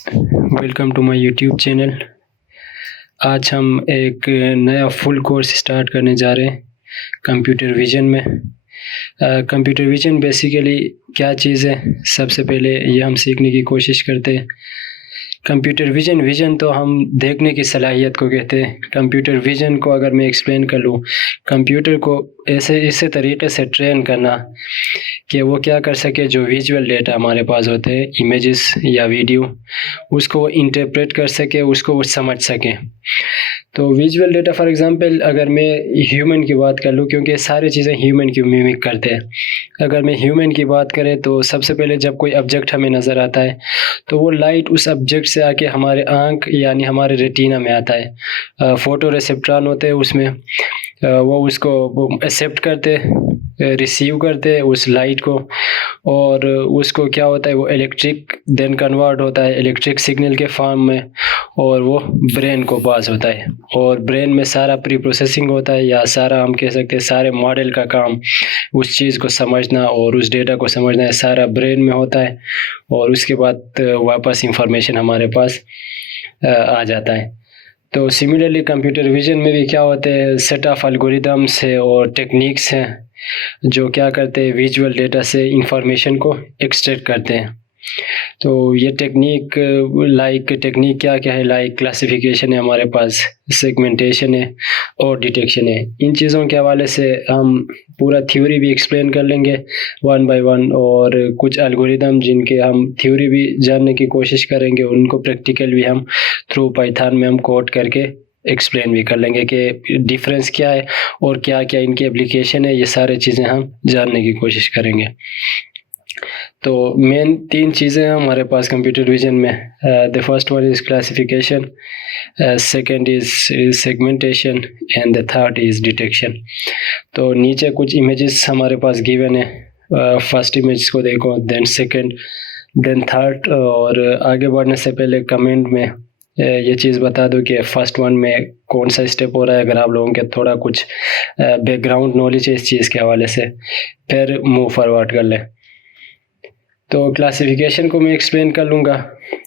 Welcome to my YouTube channel. आज हम एक नया फुल कोर्स स्टार्ट करने जा रहे हैं कंप्यूटर विज़न में। कंप्यूटर विज़न बेसिकली क्या चीज़ है, सबसे पहले ये हम सीखने की कोशिश करते हैं। कंप्यूटर विज़न तो हम देखने की सलाहियत को कहते हैं। कंप्यूटर विज़न को अगर मैं एक्सप्लेन कर लूँ, कंप्यूटर को ऐसे तरीके से ट्रेन करना कि वो क्या कर सके, जो विजुअल डेटा हमारे पास होते हैं, इमेजेस या वीडियो, उसको वो इंटरप्रेट कर सके, उसको वो समझ सके। तो विजुअल डेटा फॉर एग्ज़ाम्पल अगर मैं ह्यूमन की बात कर लूँ, क्योंकि सारी चीज़ें ह्यूमन की मिमिक करते हैं। अगर मैं ह्यूमन की बात करें तो सबसे पहले जब कोई ऑब्जेक्ट हमें नज़र आता है तो वो लाइट उस ऑब्जेक्ट से आके हमारे आँख यानी हमारे रेटिना में आता है। फ़ोटो रिसेप्टरॉन होते हैं उसमें, वो उसको एक्सेप्ट करते, रिसीव करते उस लाइट को, और उसको क्या होता है, वो इलेक्ट्रिक देन कन्वर्ट होता है इलेक्ट्रिक सिग्नल के फॉर्म में, और वो ब्रेन को पास होता है। और ब्रेन में सारा प्री प्रोसेसिंग होता है, या सारा हम कह सकते हैं सारे मॉडल का काम, उस चीज़ को समझना और उस डेटा को समझना है, सारा ब्रेन में होता है। और उसके बाद वापस इंफॉर्मेशन हमारे पास आ जाता है। तो सिमिलरली कंप्यूटर विज़न में भी क्या होते हैं, सेट ऑफ एल्गोरिदम्स है और टेक्निक्स हैं जो क्या करते हैं, विजुअल डेटा से इंफॉर्मेशन को एक्सट्रैक्ट करते हैं। तो ये टेक्निक क्या क्या है, लाइक क्लासिफिकेशन है हमारे पास, सेगमेंटेशन है और डिटेक्शन है। इन चीज़ों के हवाले से हम पूरा थ्योरी भी एक्सप्लेन कर लेंगे वन बाय वन, और कुछ एल्गोरिदम जिनके हम थ्योरी भी जानने की कोशिश करेंगे, उनको प्रैक्टिकल भी हम थ्रू पाइथन में हम कोड करके एक्सप्लेन भी कर लेंगे कि डिफरेंस क्या है और क्या क्या इनकी एप्लीकेशन है। ये सारी चीज़ें हम जानने की कोशिश करेंगे। तो मेन 3 चीज़ें हैं हमारे पास कंप्यूटर विज़न में। The first one is classification, second is segmentation and the third is detection. तो नीचे कुछ इमेजेस हमारे पास गिवन है, फर्स्ट इमेज को देखो, देन सेकंड, देन थर्ड। और आगे बढ़ने से पहले कमेंट में ये चीज़ बता दूं कि फर्स्ट वन में कौन सा स्टेप हो रहा है, अगर आप लोगों के थोड़ा कुछ बैकग्राउंड नॉलेज है इस चीज़ के हवाले से, फिर मूव फॉरवर्ड कर लें। तो क्लासिफिकेशन को मैं एक्सप्लेन कर लूँगा।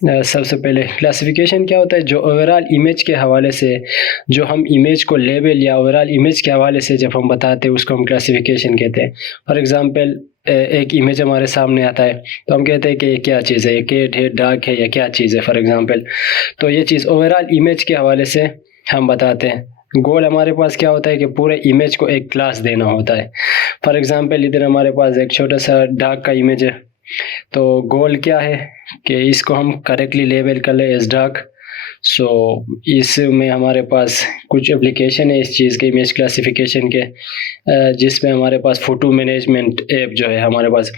सबसे पहले क्लासिफिकेशन क्या होता है, जो ओवरऑल इमेज के हवाले से, जो हम इमेज को लेबल या ओवरऑल इमेज के हवाले से जब हम बताते हैं उसको हम क्लासिफिकेशन कहते हैं। फॉर एग्जांपल एक इमेज हमारे सामने आता है तो हम कहते हैं कि ये क्या चीज़ है, ये कैट है, डॉग है, या क्या चीज़ है फॉर एग्जांपल। तो ये चीज़ ओवरऑल इमेज के हवाले से हम बताते हैं। गोल हमारे पास क्या होता है कि पूरे इमेज को एक क्लास देना होता है। फॉर एग्जांपल इधर हमारे पास एक छोटा सा डॉग का इमेज है, तो गोल क्या है कि इसको हम करेक्टली लेबल कर ले एज डॉग। सो इसमें हमारे पास कुछ एप्लीकेशन है इस चीज़ के, इमेज क्लासिफिकेशन के, जिसमें हमारे पास फ़ोटो मैनेजमेंट ऐप जो है हमारे पास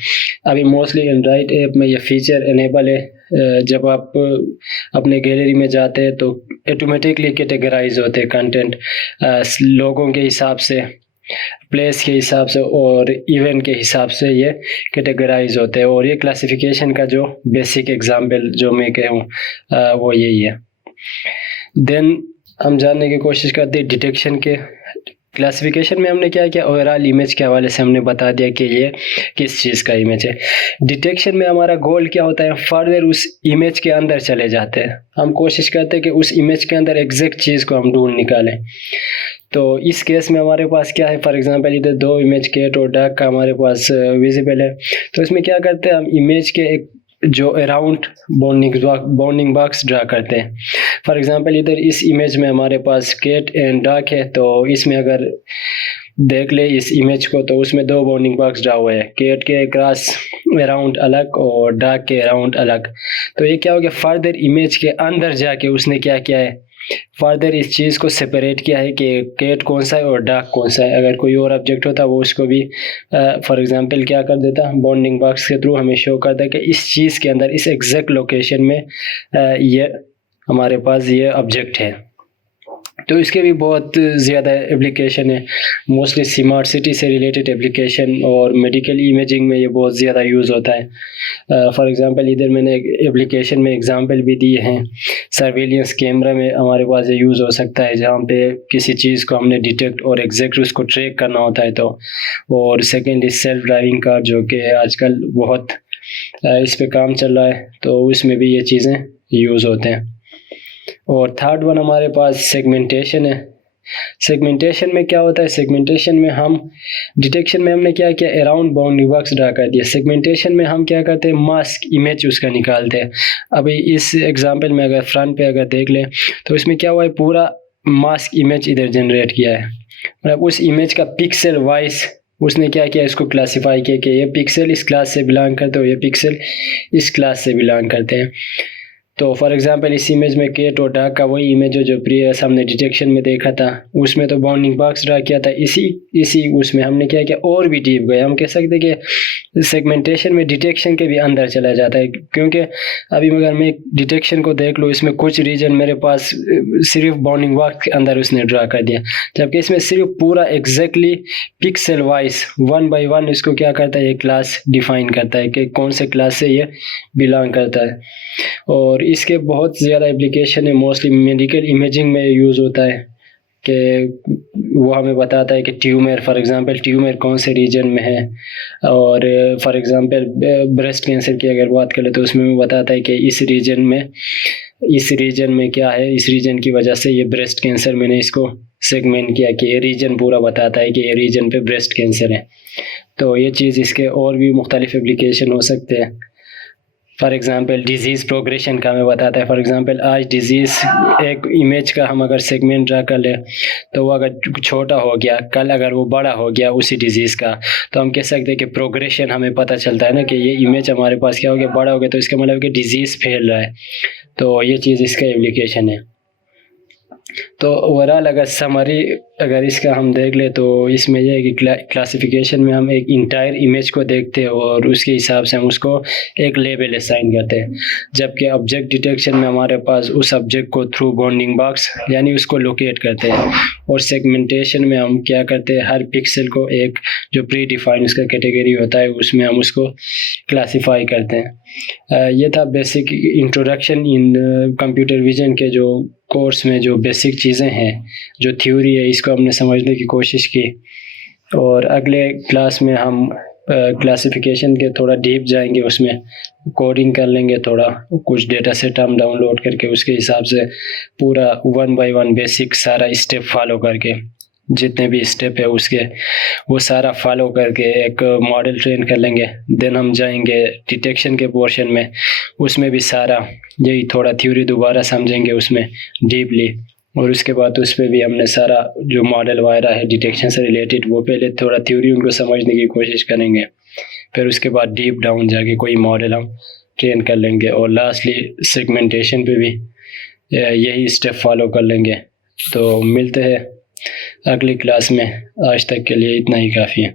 अभी मोस्टली एंड्रॉइड ऐप में ये फीचर इनेबल है। जब आप अपने गैलरी में जाते हैं तो ऑटोमेटिकली कैटेगराइज होते हैं कंटेंट, लोगों के हिसाब से, प्लेस के हिसाब से और इवेंट के हिसाब से ये कैटेगराइज होते हैं। और ये क्लासिफिकेशन का जो बेसिक एग्जांपल जो मैं कहूँ वो यही है। देन हम जानने की कोशिश करते हैं डिटेक्शन के। क्लासिफिकेशन में हमने क्या किया, ओवरऑल इमेज के हवाले से हमने बता दिया कि ये किस चीज़ का इमेज है। डिटेक्शन में हमारा गोल क्या होता है, फर्दर उस इमेज के अंदर चले जाते हैं, हम कोशिश करते हैं कि उस इमेज के अंदर एग्जैक्ट चीज़ को हम ढूंढ निकालें। तो इस केस में हमारे पास क्या है, फॉर एग्जांपल इधर 2 इमेज कैट और डॉग का हमारे पास विजिबल है। तो इसमें क्या करते हैं, हम इमेज के एक जो अराउंड बाउंडिंग बॉक्स ड्रा करते हैं। फॉर एग्जांपल इधर इस इमेज में हमारे पास कैट एंड डॉग है, तो इसमें अगर देख ले इस इमेज को तो उसमें 2 बाउंडिंग बॉक्स ड्रा हुए हैं, कैट के क्रॉस अराउंड अलग और डॉग के अराउंड अलग। तो ये क्या हो गया, फर्दर इमेज के अंदर जाके उसने क्या किया है, फर्दर इस चीज़ को सेपरेट किया है कि कैट कौन सा है और डॉग कौन सा है। अगर कोई और ऑब्जेक्ट होता वो उसको भी फॉर एग्जांपल क्या कर देता, बाउंडिंग बॉक्स के थ्रू हमें शो करता कि इस चीज़ के अंदर इस एग्जैक्ट लोकेशन में ये हमारे पास ये ऑब्जेक्ट है। तो इसके भी बहुत ज़्यादा एप्लीकेशन है, मोस्टली स्मार्ट सिटी से रिलेटेड एप्लीकेशन और मेडिकल इमेजिंग में ये बहुत ज़्यादा यूज़ होता है। फॉर एग्जांपल इधर मैंने एक एप्लीकेशन में एग्जांपल भी दिए हैं। सर्वेलियंस कैमरा में हमारे पास ये यूज़ हो सकता है, जहाँ पे किसी चीज़ को हमने डिटेक्ट और एग्जैक्ट उसको ट्रैक करना होता है। तो और second is self driving car, जो कि आजकल बहुत इस पे काम चल रहा है, तो उसमें भी ये चीज़ें यूज़ होते हैं। और थर्ड वन हमारे पास सेगमेंटेशन है। सेगमेंटेशन में क्या होता है, सेगमेंटेशन में हम डिटेक्शन में हमने क्या किया, अराउंड बाउंडिंग बॉक्स ड्रा कर दिया। सेगमेंटेशन में हम क्या करते हैं, मास्क इमेज उसका निकालते हैं। अभी इस एग्जांपल में अगर फ्रंट पे अगर देख लें तो इसमें क्या हुआ है, पूरा मास्क इमेज इधर जनरेट किया है, मतलब उस इमेज का पिक्सल वाइज उसने क्या किया, इसको क्लासिफाई किया कि ये पिक्सल इस क्लास से बिलोंग करते हो, ये पिक्सल इस क्लास से बिलोंग करते हैं। तो फॉर एग्जांपल इस इमेज में केट और डॉग का वही इमेज जो प्रीवियस हमने डिटेक्शन में देखा था, उसमें तो बाउंडिंग बॉक्स ड्रा किया था, इसी उसमें हमने क्या किया, और भी डीप गए। हम कह सकते कि सेगमेंटेशन में डिटेक्शन के भी अंदर चला जाता है, क्योंकि अभी अगर मैं डिटेक्शन को देख लूँ, इसमें कुछ रीजन मेरे पास सिर्फ बाउंडिंग बॉक्स के अंदर उसने ड्रा कर दिया, जबकि इसमें सिर्फ पूरा एग्जैक्टली पिक्सल वाइज 1 by 1 इसको क्या करता है, ये क्लास डिफाइन करता है कि कौन से क्लास से ये बिलोंग करता है। और इसके बहुत ज़्यादा एप्लीकेशन है, मोस्टली मेडिकल इमेजिंग में यूज़ होता है कि वो हमें बताता है कि ट्यूमर, फॉर एग्जांपल ट्यूमर कौन से रीजन में है। और फॉर एग्जांपल ब्रेस्ट कैंसर की अगर बात करें तो उसमें वो बताता है कि इस रीजन में क्या है, इस रीजन की वजह से ये ब्रेस्ट कैंसर, मैंने इसको सेगमेंट किया कि ये रीजन पूरा बताता है कि ये रीजन पे ब्रेस्ट कैंसर है। तो ये चीज़, इसके और भी मुख्तलिफ एप्लीकेशन हो सकते हैं। फॉर एग्ज़ाम्पल डिज़ीज़ प्रोग्रेशन का हमें बताता है। फॉर एग्ज़ाम्पल आज डिज़ीज़ एक इमेज का हम अगर सेगमेंट ड्रा कर लें तो वो अगर छोटा हो गया, कल अगर वो बड़ा हो गया उसी डिज़ीज़ का, तो हम कह सकते हैं कि प्रोग्रेशन हमें पता चलता है ना कि ये इमेज हमारे पास क्या हो गया, बड़ा हो गया, तो इसका मतलब कि डिज़ीज़ फैल रहा है। तो ये चीज़ इसका एप्लीकेशन है। तो ओवरऑल अगर समरी अगर इसका हम देख ले तो इसमें यह है कि क्लासिफिकेशन में हम एक इंटायर इमेज को देखते हैं और उसके हिसाब से हम उसको एक लेबल असाइन करते हैं, जबकि ऑब्जेक्ट डिटेक्शन में हमारे पास उस ऑब्जेक्ट को थ्रू बाउंडिंग बॉक्स यानी उसको लोकेट करते हैं। और सेगमेंटेशन में हम क्या करते हैं, हर पिक्सल को एक जो प्री डिफाइन उसका कैटेगरी होता है उसमें हम उसको क्लासीफाई करते हैं। ये था basic introduction in computer vision के जो कोर्स में जो बेसिक चीज़ें हैं, जो थ्योरी है, इसको हमने समझने की कोशिश की। और अगले क्लास में हम क्लासिफिकेशन के थोड़ा डीप जाएंगे, उसमें कोडिंग कर लेंगे, थोड़ा कुछ डेटा सेट हम डाउनलोड करके उसके हिसाब से पूरा 1 by 1 बेसिक सारा स्टेप फॉलो करके, जितने भी स्टेप है उसके वो सारा फॉलो करके एक मॉडल ट्रेन कर लेंगे। देन हम जाएंगे डिटेक्शन के पोर्शन में, उसमें भी सारा यही थोड़ा थ्योरी दोबारा समझेंगे उसमें डीपली। और उसके बाद उस पर भी हमने सारा जो मॉडल वगैरह है डिटेक्शन से रिलेटेड वो पहले थोड़ा थ्योरी उनको समझने की कोशिश करेंगे, फिर उसके बाद डीप डाउन जाके कोई मॉडल हम ट्रेन कर लेंगे। और लास्टली सेगमेंटेशन पे भी यही स्टेप फॉलो कर लेंगे। तो मिलते हैं अगली क्लास में। आज तक के लिए इतना ही काफ़ी है।